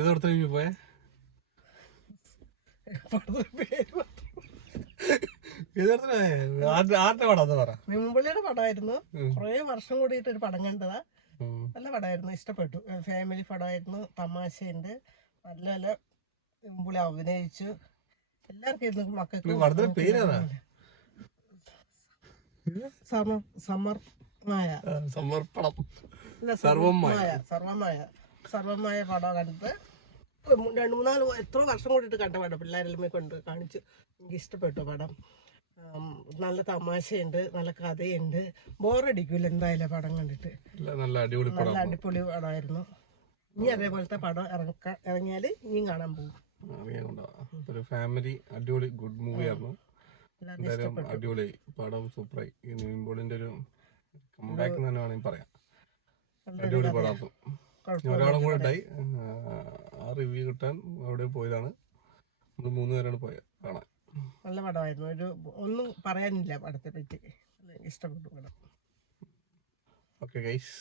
ഏതോടത്ത review പോയെ? ആരുടെ പടം പറ. നിമ്പുള്ളിയുടെ പടമായിരുന്നു. കുറെ വർഷം കൂടിയിട്ട് ഒരു പടം കണ്ടതാ. നല്ല പടമായിരുന്നു, ഇഷ്ടപ്പെട്ടു. ഫാമിലി പടമായിരുന്നു, തമാശയുണ്ട്, നല്ല നല്ല നിമ്പുള്ളി അഭിനയിച്ചു. എല്ലാവർക്കും ഇരുന്ന് മക്കൾക്ക് സർവമായ പടം കണ്ടിട്ട് 2-3 എത്ര വർഷം കൂടിയിട്ട് കണ്ട പടം. പിള്ളേരെല്ലാം കൊണ്ട് കാണിച്ചു. എനിക്ക് ഇഷ്ടപ്പെട്ടു പടം. നല്ല തമാശയുണ്ട്, നല്ല കഥയുണ്ട്, ബോറടിക്കൂല എന്തായാലും പടം കണ്ടിട്ട്. നല്ല അടിപൊളി പടമായിരുന്നു. ഇനി അതേപോലത്തെ പടം ഇറങ്ങിയാൽ ഇനിയും കാണാൻ പോകും. ഫാമിലി അടിപൊളി ഗുഡ് മൂവി ആയിരുന്നു. അടിപൊളി പടം, സൂപ്പറായി. നിവിൻപോളിന്റെ ഒരു കംബാക്ക് തന്നെ വേണമെങ്കിൽ പറയാം. അടിപൊളി പടമായിരുന്നു. ഒരാളും കൂടെ ഉണ്ടായി. ആ റിവ്യൂ കിട്ടാൻ അവിടെ പോയതാണ്. നമ്മൾ 3 പേരാണ് പോയത് കാണാൻ. നല്ല പടമായിരുന്നു. ഒന്നും പറയാനില്ല പടത്തെ പറ്റി. ഇഷ്ടപ്പെട്ടു പടം. Okay guys.